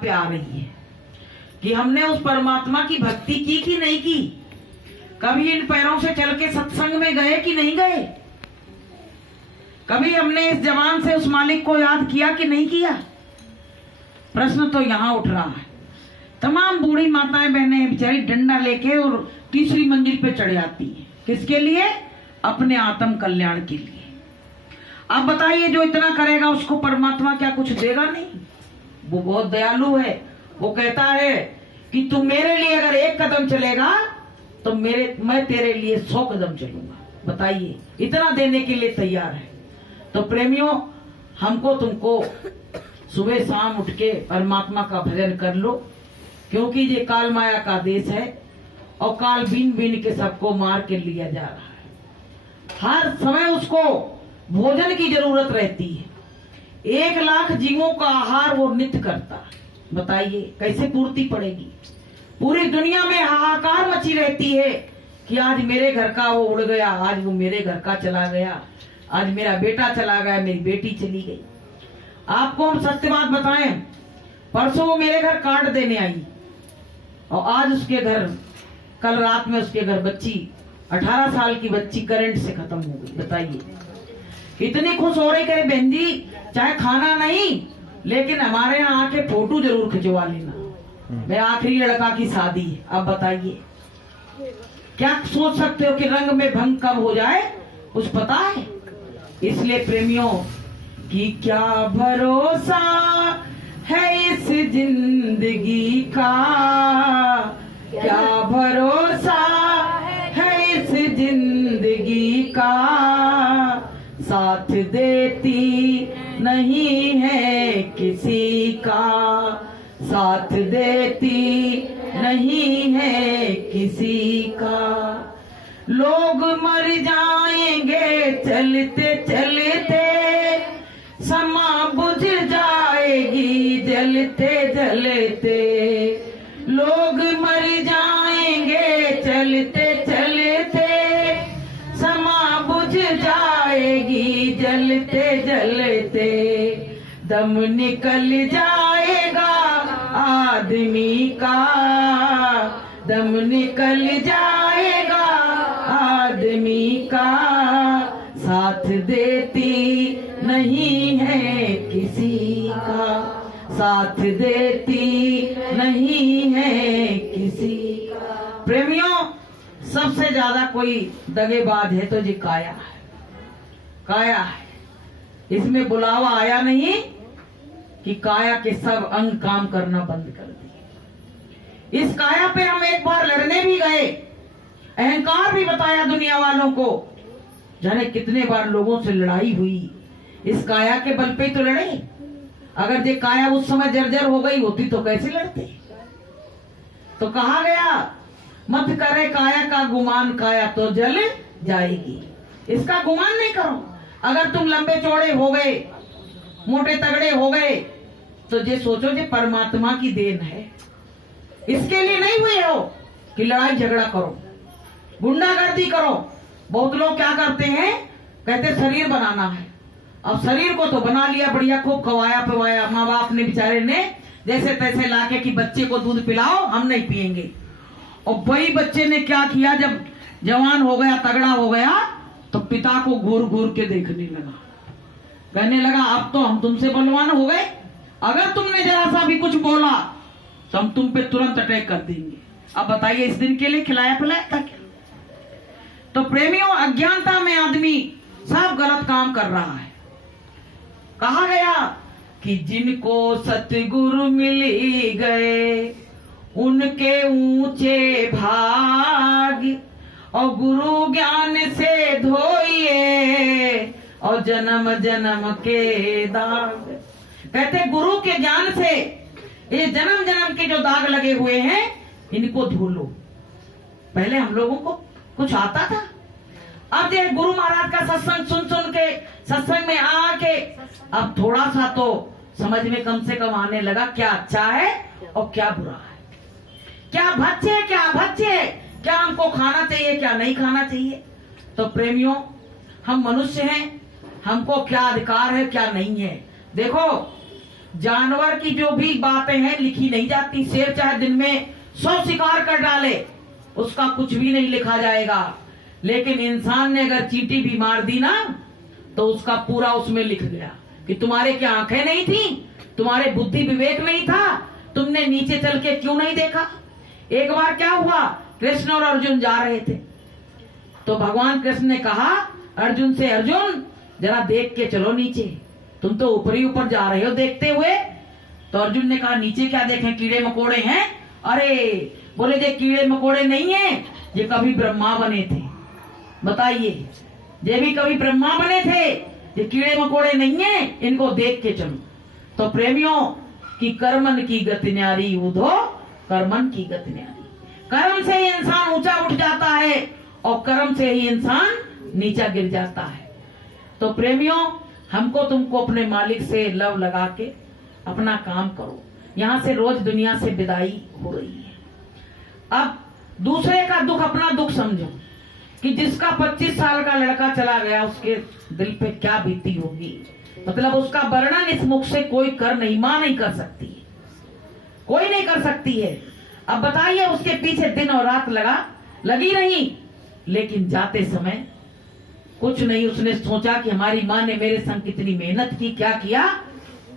पे आ रही है कि हमने उस परमात्मा की भक्ति की कि नहीं की। कभी इन पैरों से चल के सत्संग में गए कि नहीं गए? कभी हमने इस जबान से उस मालिक को याद किया कि नहीं किया? प्रश्न तो यहाँ उठ रहा है। तमाम बूढ़ी माताएं बहनें बेचारी डंडा लेके और तीसरी मंजिल पे चढ़ जाती हैं। किसके लिए? अपने आत्म कल्याण के लिए। आप बताइए, जो इतना करेगा उसको परमात्मा क्या कुछ देगा? नहीं। वो बहुत दयालु है। वो कहता है कि तू मेरे लिए अगर एक कदम चलेगा तो मैं तेरे लिए 100 कदम चलूंगा। बताइए, इतना देने के लिए तैयार है। तो प्रेमियों, हमको तुमको सुबह शाम उठ के परमात्मा का भजन कर लो, क्योंकि ये काल माया का देश है और काल बीन बीन के सबको मार के लिया जा रहा है। हर समय उसको भोजन की जरूरत रहती है। 1 लाख जीवों का आहार वो नित्य करता है। बताइए कैसे पूर्ति पड़ेगी? पूरी दुनिया में हाहाकार मची रहती है कि आज मेरे घर का वो उड़ गया, आज वो मेरे घर का चला गया, आज मेरा बेटा चला गया, मेरी बेटी चली गई। आपको हम सत्य बात बताएं, परसों वो मेरे घर कार्ड देने आई और आज उसके घर, कल रात में उसके घर बच्ची 18 साल की बच्ची करंट से खत्म हो गई। बताइए, इतनी खुश हो रही, करे बहन जी चाहे खाना नहीं लेकिन हमारे यहाँ आके फोटो जरूर खिंचवा लेना, मैं आखिरी लड़का की शादी है। अब बताइए क्या सोच सकते हो कि रंग में भंग कब हो जाए, कुछ पता है? इसलिए प्रेमियों कि क्या भरोसा है इस जिंदगी का, क्या भरोसा है इस जिंदगी का, साथ देती नहीं है किसी का, साथ देती नहीं है किसी का। लोग मर जाएंगे चलते चलते, समा बुझ जाएगी जलते जलते। लोग मर जाएंगे चलते चलते, समा बुझ जाएगी जलते जलते। दम निकल जाएगा आदमी का, दम निकल जाएगा आदमी का, साथ देती नहीं है किसी का, साथ देती नहीं है किसी का। प्रेमियों, सबसे ज्यादा कोई दगेबाज है तो ये काया है। काया है, इसमें बुलावा आया नहीं कि काया के सब अंग काम करना बंद कर दिए। इस काया पे हम एक बार लड़ने भी गए, अहंकार भी बताया दुनिया वालों को, जाने कितने बार लोगों से लड़ाई हुई। इस काया के बल पे तो लड़े। अगर ये काया उस समय जर्जर हो गई होती तो कैसे लड़ते? तो कहा गया मत करे काया का गुमान, काया तो जल जाएगी। इसका गुमान नहीं करो। अगर तुम लंबे चौड़े हो गए, मोटे तगड़े हो गए, तो ये सोचो ये परमात्मा की देन है। इसके लिए नहीं हुए हो कि लड़ाई झगड़ा करो, गुंडागर्दी करो। बहुत लोग क्या करते हैं, कहते शरीर बनाना है। अब शरीर को तो बना लिया, बढ़िया खूब खवाया पिवाया माँ बाप ने बेचारे ने, जैसे तैसे लाके कि बच्चे को दूध पिलाओ, हम नहीं पिएंगे। और वही बच्चे ने क्या किया, जब जवान हो गया, तगड़ा हो गया, तो पिता को घूर घूर के देखने लगा, कहने लगा अब तो हम तुमसे बलवान हो गए, अगर तुमने जरा सा भी कुछ बोला तो हम तुम पे तुरंत अटैक कर देंगे। अब बताइए इस दिन के लिए खिलाया पिलाया था क्या? तो प्रेमियों, अज्ञानता में आदमी सब गलत काम कर रहा है। कहा गया कि जिनको सतगुरु मिल गए उनके ऊंचे भाग, और गुरु ज्ञान से धोइए और जन्म जन्म के दाग। कहते गुरु के ज्ञान से ये जन्म जन्म के जो दाग लगे हुए हैं इनको धो लो। पहले हम लोगों को कुछ आता था, अब ये गुरु महाराज का सत्संग सुन सुन के, सत्संग में आके अब थोड़ा सा तो समझ में कम से कम आने लगा क्या अच्छा है और क्या बुरा है, क्या भच्चे है क्या अभच्चे है, क्या हमको खाना चाहिए क्या नहीं खाना चाहिए। तो प्रेमियों, हम मनुष्य हैं, हमको क्या अधिकार है क्या नहीं है। देखो जानवर की जो भी बातें हैं लिखी नहीं जाती। शेर चाहे दिन में 100 शिकार कर डाले, उसका कुछ भी नहीं लिखा जाएगा। लेकिन इंसान ने अगर चींटी भी मार दी ना, तो उसका पूरा उसमें लिख गया कि तुम्हारे क्या आंखें नहीं थी, तुम्हारे बुद्धि विवेक नहीं था, तुमने नीचे चल के क्यों नहीं देखा। एक बार क्या हुआ, कृष्ण और अर्जुन जा रहे थे, तो भगवान कृष्ण ने कहा अर्जुन से, अर्जुन जरा देख के चलो नीचे, तुम तो ऊपर ही ऊपर जा रहे हो देखते हुए। तो अर्जुन ने कहा नीचे क्या देखें, कीड़े मकोड़े हैं। अरे बोले ये कीड़े मकोड़े नहीं है, ये कभी ब्रह्मा बने थे। बताइए, ये भी कभी ब्रह्मा बने थे, ये कीड़े मकोड़े नहीं है, इनको देख के चलो। तो प्रेमियों की कर्मन की गति न्यारी, उधो कर्मन की गति न्यारी। कर्म से ही इंसान ऊंचा उठ जाता है और कर्म से ही इंसान नीचा गिर जाता है। तो प्रेमियों, हमको तुमको अपने मालिक से लव लगा के अपना काम करो। यहाँ से रोज दुनिया से विदाई हो रही है। अब दूसरे का दुख अपना दुख समझो कि जिसका 25 साल का लड़का चला गया, उसके दिल पे क्या बीती होगी। मतलब उसका वर्णन इस मुख से कोई कर नहीं, मां नहीं कर सकती है, कोई नहीं कर सकती है। अब बताइए, उसके पीछे दिन और रात लगी रही, लेकिन जाते समय कुछ नहीं उसने सोचा कि हमारी माँ ने मेरे संग कितनी मेहनत की, क्या किया,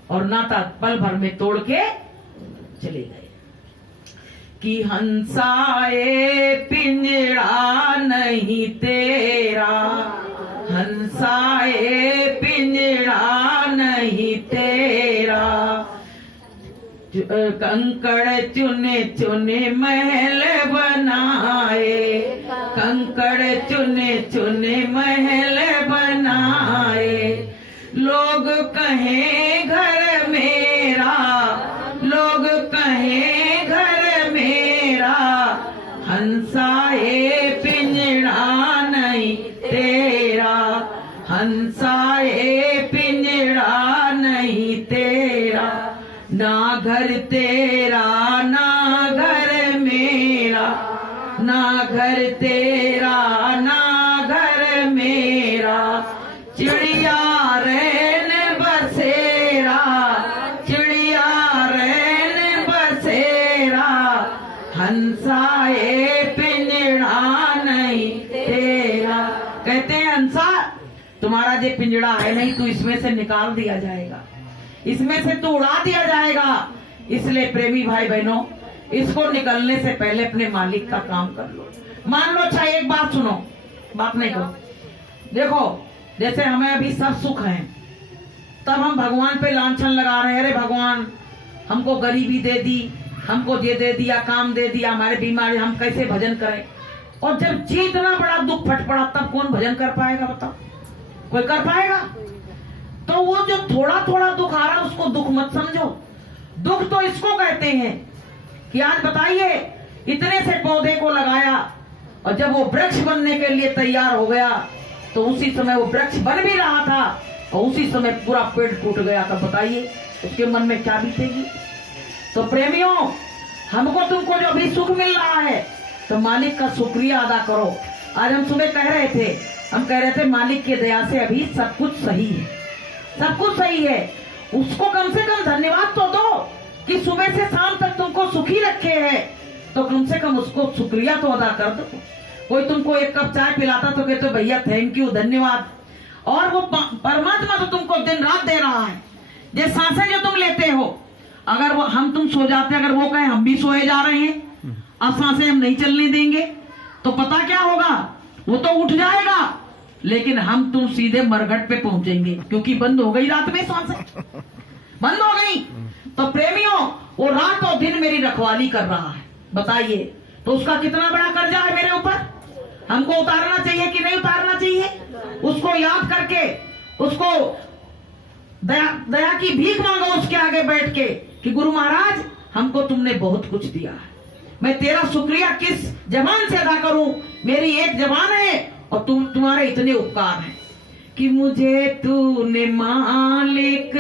और नाता पल भर में तोड़ के चले गए। कि हंसाए पिंजड़ा नहीं तेरा, हंसाए पिंजड़ा नहीं तेरा, कंकड़ चुने चुने महल बनाए, कंकड़ चुने चुने महल बनाए। लोग कहें घर मेरा, लोग कहें घर मेरा, हंसाए पिंजड़ा नहीं तेरा, हंसाए पिंजड़ा नहीं तेरा। ना घर तेरा ना घर मेरा, ना घर तेरा ना घर मेरा, चिड़िया रैन बसेरा, चिड़िया रैन बसेरा, हंसाए पिंजड़ा नहीं तेरा। कहते हैं हंसा, तुम्हारा जो पिंजड़ा है नहीं, तो इसमें से निकाल दिया जाएगा, इसमें से तो उड़ा दिया जाएगा। इसलिए प्रेमी भाई बहनों, इसको निकलने से पहले अपने मालिक का काम कर लो। मान लो, अच्छा एक बात सुनो, बात नहीं करो। देखो, जैसे हमें अभी सब सुख है, तब हम भगवान पे लांछन लगा रहे हैं, अरे भगवान हमको गरीबी दे दी, हमको ये दे दिया, काम दे दिया, हमारे बीमारी, हम कैसे भजन करें। और जब जी इतना बड़ा दुख फट पड़ा, तब कौन भजन कर पाएगा, बताओ, कोई कर पाएगा। तो वो जो थोड़ा थोड़ा दुख आ रहा है, उसको दुख मत समझो। दुख तो इसको कहते हैं कि आज बताइए, इतने से पौधे को लगाया और जब वो वृक्ष बनने के लिए तैयार हो गया, तो उसी समय वो वृक्ष बन भी रहा था और उसी समय पूरा पेड़ टूट गया। तब बताइए उसके मन में क्या बीतेगी। तो प्रेमियों, हमको तुमको जो भी सुख मिल रहा है, तो मालिक का शुक्रिया अदा करो। आज हम सुबह कह रहे थे मालिक की दया से अभी सब कुछ सही है, सब कुछ सही है। उसको कम से कम धन्यवाद तो दो कि सुबह से शाम तक तुमको सुखी रखे है, तो कम से कम उसको शुक्रिया तो अदा कर दो। कोई तुमको एक कप चाय पिलाता तो कहते भैया थैंक यू, धन्यवाद। और वो परमात्मा तो तुमको दिन रात दे रहा है। ये सांसें जो तुम लेते हो, अगर वो हम तुम सो जाते, अगर वो कहे हम भी सोए जा रहे हैं, अब सांसें हम नहीं चलने देंगे, तो पता क्या होगा, वो तो उठ जाएगा, लेकिन हम तुम सीधे मरघट पे पहुंचेंगे, क्योंकि बंद हो गई रात में सांसें, बंद हो गई। तो प्रेमियों, वो रात और दिन मेरी रखवाली कर रहा है, बताइए तो उसका कितना बड़ा कर्जा है मेरे ऊपर। हमको उतारना चाहिए कि नहीं उतारना चाहिए। उसको याद करके, उसको दया की भीख मांगो उसके आगे बैठ के कि गुरु महाराज हमको तुमने बहुत कुछ दिया है, मैं तेरा शुक्रिया किस जबान से अदा करूं। मेरी एक जबान है और तुम्हारे इतने उपकार हैं कि मुझे तूने मालिक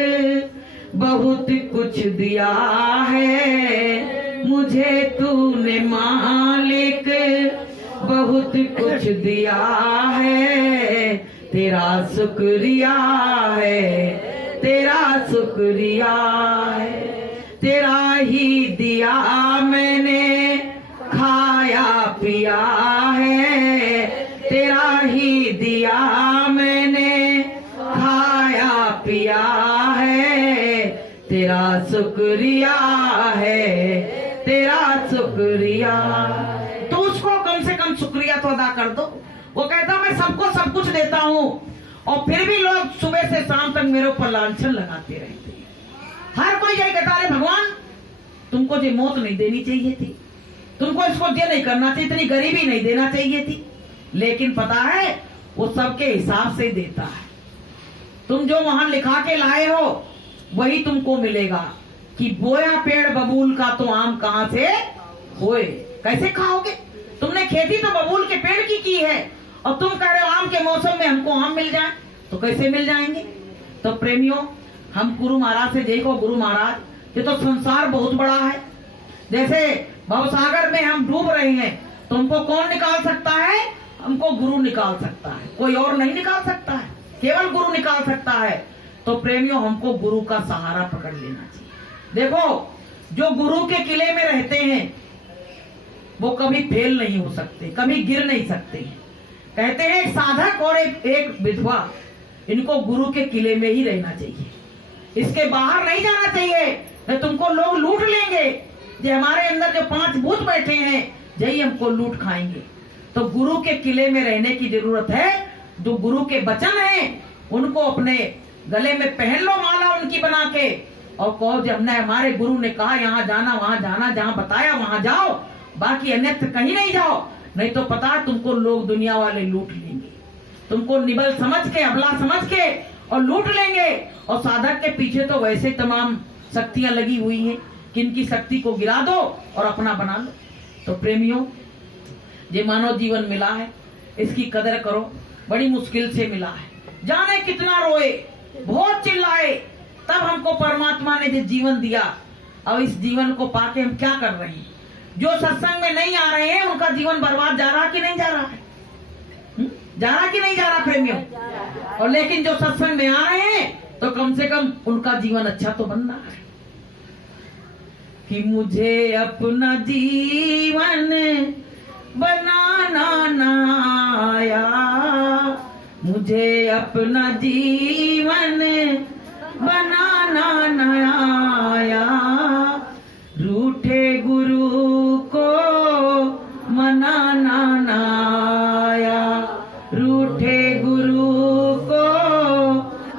बहुत कुछ दिया है, मुझे तूने मालिक बहुत कुछ दिया है, तेरा शुक्रिया है, तेरा शुक्रिया है। तेरा ही दिया मैंने खाया पिया है, तेरा ही दिया मैंने खाया पिया है, तेरा शुक्रिया है, तेरा शुक्रिया। तो उसको कम से कम शुक्रिया तो अदा कर दो। वो कहता मैं सबको सब कुछ देता हूँ और फिर भी लोग सुबह से शाम तक मेरे ऊपर लांछन लगाते रहते हैं। हर कोई यही कहता है भगवान तुमको ये मौत नहीं देनी चाहिए थी, तुमको इसको ये नहीं करना चाहिए, इतनी गरीबी नहीं देना चाहिए थी। लेकिन पता है वो सबके हिसाब से देता है। तुम जो वहां लिखा के लाए हो वही तुमको मिलेगा कि बोया पेड़ बबूल का तो आम कहां से होए। कैसे खाओगे? तुमने खेती तो बबूल के पेड़ की है और तुम कह रहे हो आम के मौसम में हमको आम मिल जाए, तो कैसे मिल जाएंगे? तो प्रेमियों, हम गुरु महाराज से देखो, गुरु महाराज ये तो संसार बहुत बड़ा है। जैसे भवसागर में हम डूब रहे हैं तो हमको कौन निकाल सकता है? हमको गुरु निकाल सकता है, कोई और नहीं निकाल सकता है, केवल गुरु निकाल सकता है। तो प्रेमियों, हमको गुरु का सहारा पकड़ लेना चाहिए। देखो, जो गुरु के किले में रहते हैं वो कभी फेल नहीं हो सकते, कभी गिर नहीं सकते। कहते हैं एक साधक और एक विधवा, इनको गुरु के किले में ही रहना चाहिए, इसके बाहर नहीं जाना चाहिए, नहीं तुमको लोग लूट लेंगे। जो हमारे अंदर जो 5 भूत बैठे हैं यही हमको लूट खाएंगे। तो गुरु के किले में रहने की जरूरत है। जो गुरु के वचन हैं उनको अपने गले में पहन लो, माला उनकी बना के, और कहो जब हमने हमारे गुरु ने कहा यहाँ जाना वहां जाना, जहाँ बताया वहां जाओ, बाकी अन्यत्र कहीं नहीं जाओ, नहीं तो पता है तुमको लोग दुनिया वाले लूट लेंगे, तुमको निबल समझ के, अबला समझ के और लूट लेंगे। और साधक के पीछे तो वैसे तमाम शक्तियां लगी हुई हैं कि इनकी शक्ति को गिरा दो और अपना बना लो। तो प्रेमियों, ये मानव जीवन मिला है, इसकी कदर करो। बड़ी मुश्किल से मिला है, जाने कितना रोए, बहुत चिल्लाए, तब हमको परमात्मा ने जो जीवन दिया। अब इस जीवन को पाके हम क्या कर रहे हैं? जो सत्संग में नहीं आ रहे हैं उनका जीवन बर्बाद जा रहा कि नहीं जा रहा है? जा रहा कि नहीं जा रहा प्रेमियों? और लेकिन जो सत्संग में आ रहे हैं तो कम से कम उनका जीवन अच्छा तो बन रहा है। कि मुझे अपना जीवन बनाना ना आया, मुझे अपना जीवन बनाना ना आया, रूठे गुरु को मनाना ना आया, रूठे गुरु को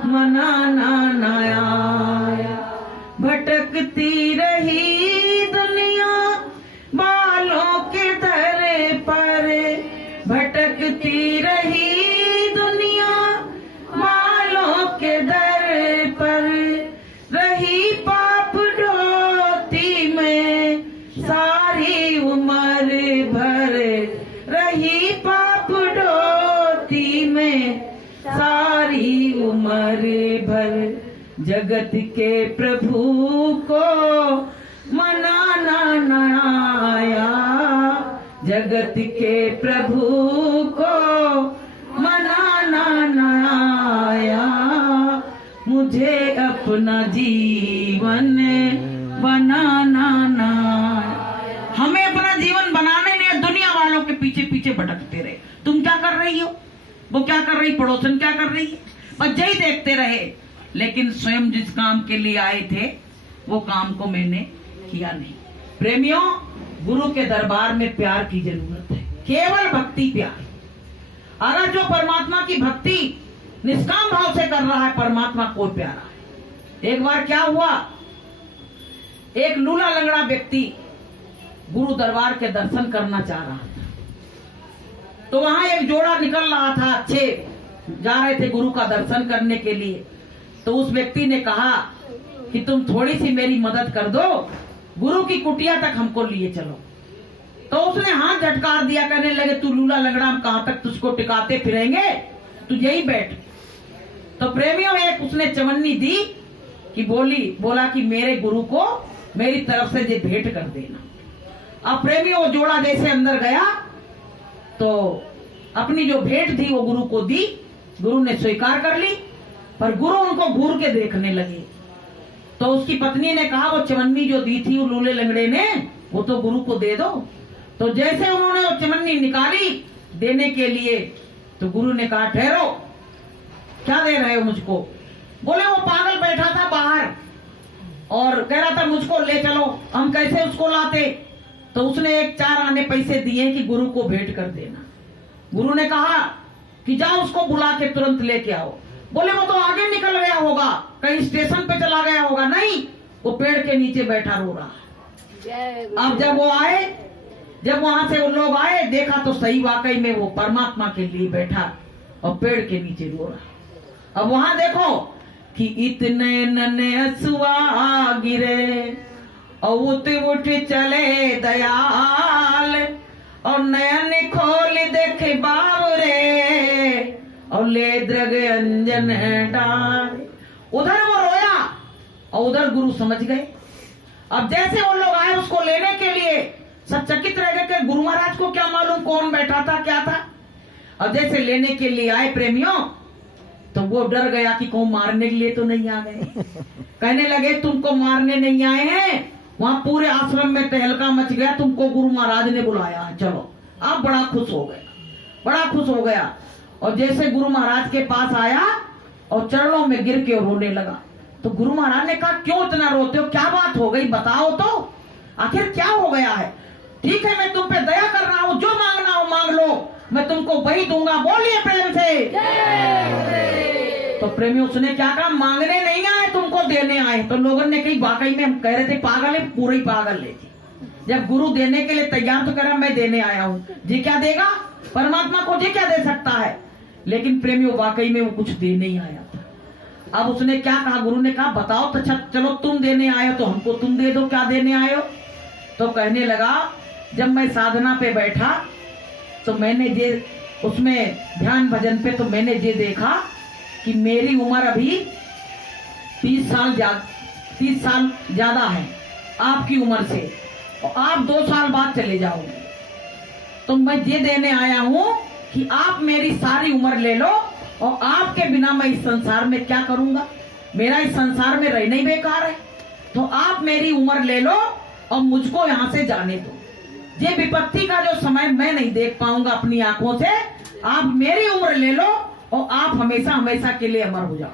मनाना ना आया। भटकती रही दुनिया बालों के दर पर, भटकती रही दुनिया बालों के दर पर, रही पाप डोती में सारी उम्र भर, रही पाप डोती में सारी उम्र भर। जगत के प्रभु को मनाना न आया, जगत के प्रभु को मनाना न आया, मुझे अपना जीवन बनाना ना। हमें अपना जीवन बनाने ने दुनिया वालों के पीछे पीछे भटकते रहे। तुम क्या कर रही हो, वो क्या कर रही, पड़ोसन क्या कर रही है, बस यही देखते रहे। लेकिन स्वयं जिस काम के लिए आए थे वो काम को मैंने किया नहीं। प्रेमियों, गुरु के दरबार में प्यार की जरूरत है, केवल भक्ति प्यार। अगर जो परमात्मा की भक्ति निष्काम भाव से कर रहा है, परमात्मा को प्यारा है। एक बार क्या हुआ, एक लूला लंगड़ा व्यक्ति गुरु दरबार के दर्शन करना चाह रहा था। तो वहां एक जोड़ा निकल रहा था, अच्छे जा रहे थे गुरु का दर्शन करने के लिए। तो उस व्यक्ति ने कहा कि तुम थोड़ी सी मेरी मदद कर दो, गुरु की कुटिया तक हमको लिए चलो। तो उसने हाथ झटकार दिया, कहने लगे तू लूला लंगड़ा, हम कहां तक तुझको टिकाते फिरेंगे, तू यही बैठ। तो प्रेमियों, एक उसने चवन्नी दी कि बोला कि मेरे गुरु को मेरी तरफ से ये भेंट कर देना। अब प्रेमियों, वो जोड़ा जैसे अंदर गया तो अपनी जो भेंट थी वो गुरु को दी, गुरु ने स्वीकार कर ली। पर गुरु उनको घूर के देखने लगे। तो उसकी पत्नी ने कहा वो चवन्नी जो दी थी वो लूले लंगड़े ने, वो तो गुरु को दे दो। तो जैसे उन्होंने वो चवन्नी निकाली देने के लिए, तो गुरु ने कहा ठहरो, क्या दे रहे हो मुझको? बोले वो पागल बैठा था बाहर और कह रहा था मुझको ले चलो, हम कैसे उसको लाते? तो उसने 1-4 आने पैसे दिए कि गुरु को भेंट कर देना। गुरु ने कहा कि जाओ उसको बुला के तुरंत लेके आओ। बोले वो तो आगे निकल गया होगा, कहीं स्टेशन पे चला गया होगा। नहीं, वो पेड़ के नीचे बैठा रो रहा। अब जब वो आए, जब वहां से वो लोग आए, देखा तो सही वाकई में वो परमात्मा के लिए बैठा और पेड़ के नीचे रो रहा। अब वहां देखो कि इतने नन्हे असुआ गिरे और उठ उठ चले दयाल, और नयन खोल देखे बाबरे और ले द्रग अंजन डाल। उधर वो रोया और उधर गुरु समझ गए। अब जैसे वो लोग आए उसको लेने के लिए, सब चकित रह गए कि गुरु महाराज को क्या मालूम कौन बैठा था क्या था। अब जैसे लेने के लिए आए प्रेमियों, तो वो डर गया कि कौन मारने के लिए तो नहीं आ गए। कहने लगे तुमको मारने नहीं आए हैं, वहां पूरे आश्रम में तहलका मच गया, तुमको गुरु महाराज ने बुलाया, चलो। आप बड़ा खुश हो गया, बड़ा खुश हो गया। और जैसे गुरु महाराज के पास आया और चरणों में गिर के रोने लगा, तो गुरु महाराज ने कहा क्यों इतना रोते हो, क्या बात हो गई, बताओ तो, आखिर क्या हो गया है? ठीक है मैं तुम पे दया कर रहा हूँ, जो मांगना हो मांग लो, मैं तुमको वही दूंगा। बोलिए प्रेम से। तो प्रेमी उसने क्या कहा, मांगने नहीं आए तुमको देने आए। तो लोगों ने कही वाकई में हम कह रहे थे पागल है, पूरे ही पागल है। जब गुरु देने के लिए तैयार तो कह रहा मैं देने आया हूँ, जी क्या देगा? परमात्मा को जी क्या दे सकता है? लेकिन प्रेमी वाकई में वो कुछ दे नहीं आया था। अब उसने क्या कहा, गुरु ने कहा बताओ तो चलो तुम देने आए हो तो हमको तुम दे दो, क्या देने आए हो? तो कहने लगा जब मैं साधना पे बैठा तो मैंने जे उसमें ध्यान भजन पे तो मैंने ये देखा कि मेरी उम्र अभी 30 साल ज्यादा है आपकी उम्र से, और आप 2 साल बाद चले जाओगे। तो मैं ये देने आया हूं कि आप मेरी सारी उम्र ले लो, और आपके बिना मैं इस संसार में क्या करूंगा, मेरा इस संसार में रहना ही बेकार है। तो आप मेरी उम्र ले लो और मुझको यहाँ से जाने दो। ये विपत्ति का जो समय मैं नहीं देख पाऊंगा अपनी आंखों से, आप मेरी उम्र ले लो और आप हमेशा हमेशा के लिए अमर हो जाओ।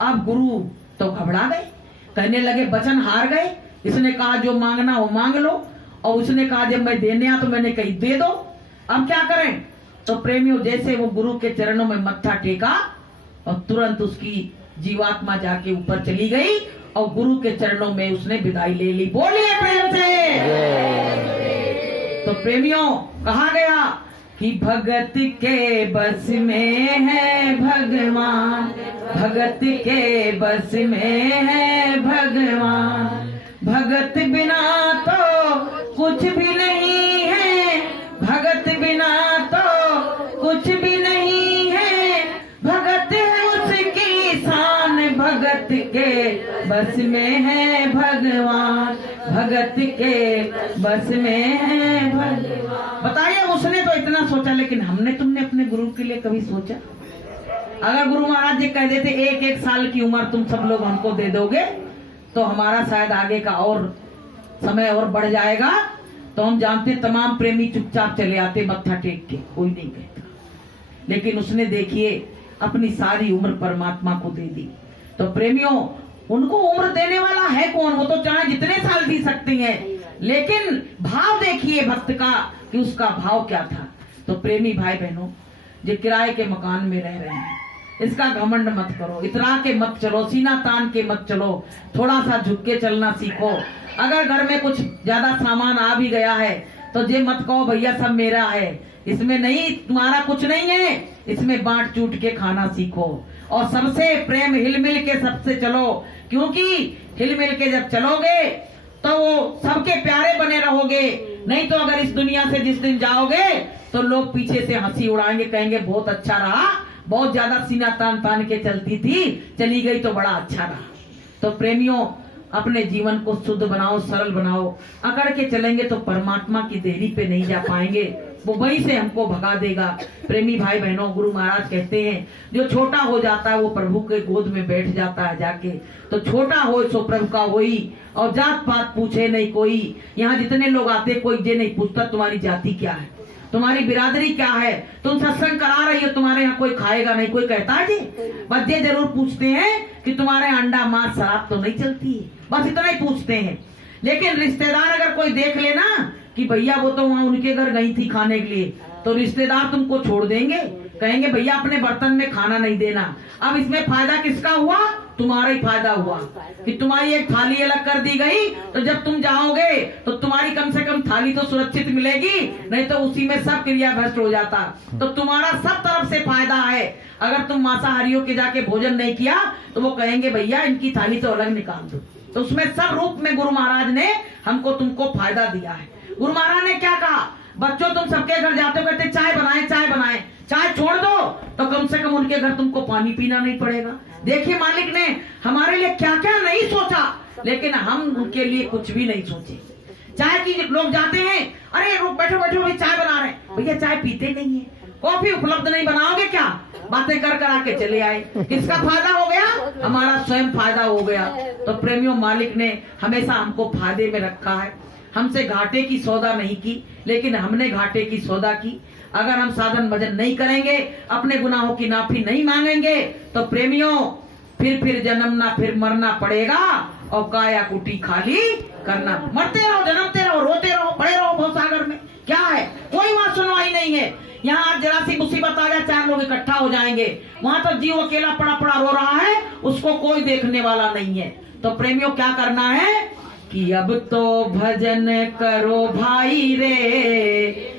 अब गुरु तो घबरा गए, कहने लगे वचन हार गए। इसने कहा जो मांगना हो मांग लो, और उसने कहा जब मैं देने आ तो मैंने कही दे दो, अब क्या करें? तो प्रेमियों जैसे वो गुरु के चरणों में मत्था टेका और तुरंत उसकी जीवात्मा जाके ऊपर चली गई और गुरु के चरणों में उसने विदाई ले ली। बोलिए प्रेम से। तो प्रेमियों कहा गया कि भगत के बस में है भगवान, भगत के बस में है भगवान, भगत बिना तो कुछ भी नहीं है, भगत बिना तो कुछ भी नहीं है, भगत है उसकी शान, भगत के बस में है भगवान, भगत के बस में है भगवान। बताइए उसने तो इतना सोचा, लेकिन हमने तुमने अपने गुरु के लिए कभी सोचा? अगर गुरु महाराज जी कह देते 1-1 साल की उम्र तुम सब लोग हमको दे दोगे तो हमारा शायद आगे का और समय और बढ़ जाएगा, तो हम जानते तमाम प्रेमी चुपचाप चले आते मत्था टेक के, कोई नहीं कहता। लेकिन उसने देखिए अपनी सारी उम्र परमात्मा को दे दी। तो प्रेमियों उनको उम्र देने वाला है कौन? वो तो चाहे जितने साल जी सकती हैं, लेकिन भाव देखिए भक्त का कि उसका भाव क्या था। तो प्रेमी भाई बहनों जो किराए के मकान में रह रहे हैं, इसका घमंड मत करो, इतरा के मत चलो, सीना तान के मत चलो, थोड़ा सा झुक के चलना सीखो। अगर घर में कुछ ज्यादा सामान आ भी गया है तो ये मत कहो भैया सब मेरा है, इसमें नहीं, तुम्हारा कुछ नहीं है, इसमें बांट चूट के खाना सीखो और सबसे प्रेम हिलमिल के सबसे चलो, क्योंकि हिलमिल के जब चलोगे तो वो सबके प्यारे बने रहोगे। नहीं तो अगर इस दुनिया से जिस दिन जाओगे तो लोग पीछे से हंसी उड़ाएंगे, कहेंगे बहुत अच्छा रहा, बहुत ज्यादा सीना तान तान के चलती थी, चली गई तो बड़ा अच्छा रहा। तो प्रेमियों अपने जीवन को शुद्ध बनाओ, सरल बनाओ। अकड़ के चलेंगे तो परमात्मा की देरी पे नहीं जा पाएंगे, वो वहीं से हमको भगा देगा। प्रेमी भाई बहनों, गुरु महाराज कहते हैं जो छोटा हो जाता है वो प्रभु के गोद में बैठ जाता है जाके। तो छोटा हो सो प्रभु का होई, और जात पात पूछे नहीं कोई। यहाँ जितने लोग आते कोई ये नहीं पूछता तुम्हारी जाति क्या है, तुम्हारी बिरादरी क्या है, तुम सत्संग करा रही हो, तुम्हारे यहाँ कोई खाएगा नहीं, कोई कहता है जी। बस ये जरूर पूछते हैं कि तुम्हारे अंडा मांस शराब तो नहीं चलती है, बस इतना ही पूछते हैं। लेकिन रिश्तेदार अगर कोई देख लेना कि भैया वो तो वहां उनके घर गई थी खाने के लिए, तो रिश्तेदार तुमको छोड़ देंगे, कहेंगे भैया अपने बर्तन में खाना नहीं देना। अब इसमें फायदा किसका हुआ? तुम्हारा ही फायदा हुआ कि तुम्हारी एक थाली अलग कर दी गई, तो जब तुम जाओगे तो तुम्हारी कम से कम थाली तो सुरक्षित मिलेगी, नहीं तो उसी में सब क्रिया भ्रष्ट हो जाता। तो तुम्हारा सब तरफ से फायदा है। अगर तुम मांसाहारियों के जाके भोजन नहीं किया तो वो कहेंगे भैया इनकी थाली तो अलग निकाल दो। तो उसमें सब रूप में गुरु महाराज ने हमको तुमको फायदा दिया है। गुरु महाराज ने क्या कहा? बच्चों तुम सबके घर जाते हो, कहते चाय बनाए चाय बनाए, चाय छोड़ दो तो कम से कम उनके घर तुमको पानी पीना नहीं पड़ेगा। देखिए मालिक ने हमारे लिए क्या क्या नहीं सोचा, लेकिन हम उनके लिए कुछ भी नहीं सोचे। चाय की लोग जाते हैं, अरे रुक बैठो बैठो भाई चाय बना रहे हैं, भैया चाय पीते नहीं है, कॉफी उपलब्ध नहीं, बनाओगे क्या? बातें कर कर आके चले आए। किसका फायदा हो गया? हमारा स्वयं फायदा हो गया। तो प्रेमियों, मालिक ने हमेशा हमको फायदे में रखा है। हमसे घाटे की सौदा नहीं की, लेकिन हमने घाटे की सौदा की। अगर हम साधन भजन नहीं करेंगे, अपने गुनाहों की माफी नहीं मांगेंगे, तो प्रेमियों फिर जन्मना फिर मरना पड़ेगा, और काया कुटी खाली करना। मरते रहो, जन्मते रहो, रोते रहो, पड़े रहो भवसागर में। क्या है? कोई वहां सुनवाई नहीं है। यहाँ जरा सी मुसीबत आ जाए, 4 लोग इकट्ठा हो जाएंगे, वहां तो जीव अकेला पड़ा पड़ा रो रहा है, उसको कोई देखने वाला नहीं है। तो प्रेमियों क्या करना है कि अब तो भजन करो भाई रे,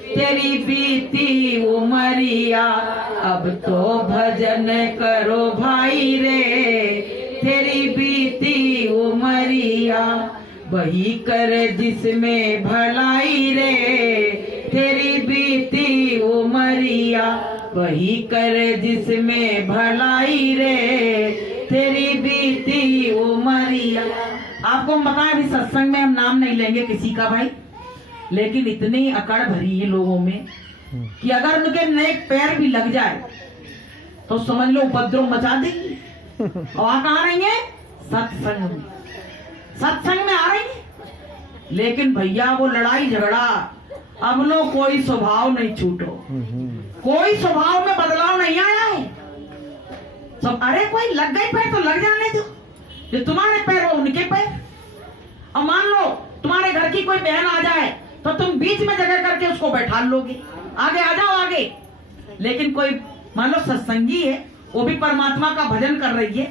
तेरी बीती उमरिया। अब तो भजन करो भाई रे, तेरी बीती उमरिया। वही कर जिसमें भलाई रे, तेरी बीती उमरिया। वही कर जिसमें भलाई रे, तेरी बीती उमरिया। आपको हम बताएं, अभी सत्संग में हम नाम नहीं लेंगे किसी का भाई, लेकिन इतनी अकड़ भरी है लोगों में कि अगर उनके नए पैर भी लग जाए तो समझ लो उपद्रव मचा देंगे। और कहाँ रही है? सत्संग में, सत्संग में आ रही है। लेकिन भैया वो लड़ाई झगड़ा, अब लो कोई स्वभाव नहीं छूटो, कोई स्वभाव में बदलाव नहीं आया है। सब अरे कोई लग गई पैर तो लग जाने दो, जो तुम्हारे पैर हो उनके पैर। और मान लो तुम्हारे घर की कोई बहन आ जाए तो तुम बीच में जगह करके उसको बैठा लोगे, आगे आ जाओ आगे। लेकिन कोई मान लो सत्संगी है, वो भी परमात्मा का भजन कर रही है,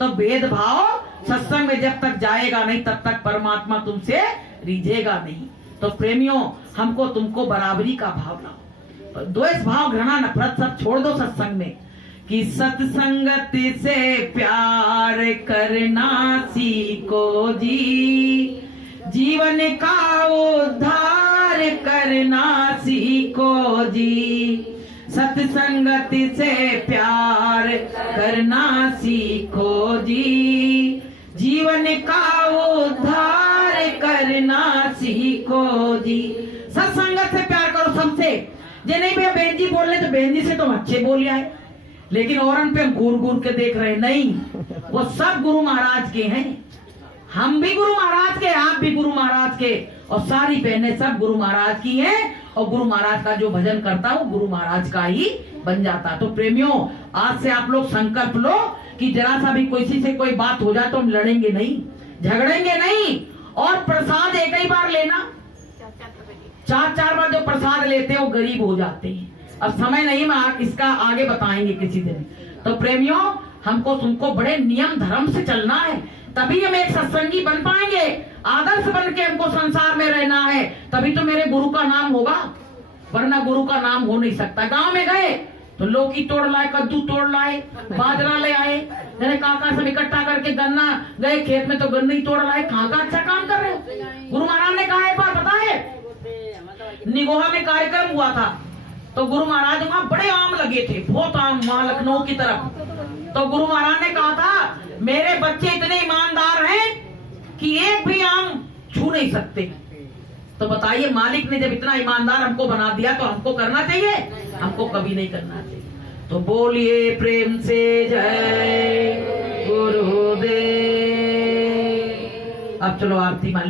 तो भेदभाव सत्संग में जब तक जाएगा नहीं तब तक परमात्मा तुमसे रिझेगा नहीं। तो प्रेमियों, हमको तुमको बराबरी का भाव लाओ, द्वेष भाव घृणा नफरत सब छोड़ दो सत्संग में। कि सत्संगत से प्यार करना सीखो जी, जीवन का उद्धार करना सीखो जी। सत्संगत से प्यार करना सीखो जी, जीवन का उद्धार करना सीखो जी। सत्संगत से प्यार करो सबसे। जे नहीं भैया बहन जी बोल रहे तो बहन जी से तुम अच्छे बोल आए, लेकिन औरन पे हम घूर घूर के देख रहे नहीं। वो सब गुरु महाराज के हैं, हम भी गुरु महाराज के, आप भी गुरु महाराज के, और सारी बहनें सब गुरु महाराज की हैं। और गुरु महाराज का जो भजन करता है वो गुरु महाराज का ही बन जाता। तो प्रेमियों, आज से आप लोग संकल्प लो कि जरा सा भी किसी से कोई बात हो जाए तो हम लड़ेंगे नहीं, झगड़ेंगे नहीं। और प्रसाद एक ही बार लेना, 4-4 बार जो प्रसाद लेते हैं वो गरीब हो जाते हैं। अब समय नहीं, मैं इसका आगे बताएंगे किसी दिन। तो प्रेमियों, हमको तुमको बड़े नियम धर्म से चलना है, तभी हम एक सत्संगी बन पाएंगे। आदर्श बन के हमको संसार में रहना है, तभी तो मेरे गुरु का नाम होगा, वरना गुरु का नाम हो नहीं सकता। गांव में गए तो लौकी तोड़ लाए, कद्दू तोड़ लाए, बाजरा ले आए, मेरे काका सब इकट्ठा करके गन्ना गए खेत में तो गन्ना ही तोड़ लाए। कहाँ का अच्छा काम कर रहे हो? गुरु महाराज ने कहा एक बार पता है, निगोहा में कार्यक्रम हुआ था, तो गुरु महाराज वहाँ बड़े आम लगे थे, बहुत आम, वहाँ लखनऊ की तरफ। तो गुरु महाराज ने कहा था मेरे बच्चे इतने ईमानदार हैं कि एक भी आम छू नहीं सकते। तो बताइए, मालिक ने जब इतना ईमानदार हमको बना दिया तो हमको करना चाहिए? हमको कभी नहीं करना चाहिए। तो बोलिए प्रेम से जय गुरुदेव। अब चलो आरती मान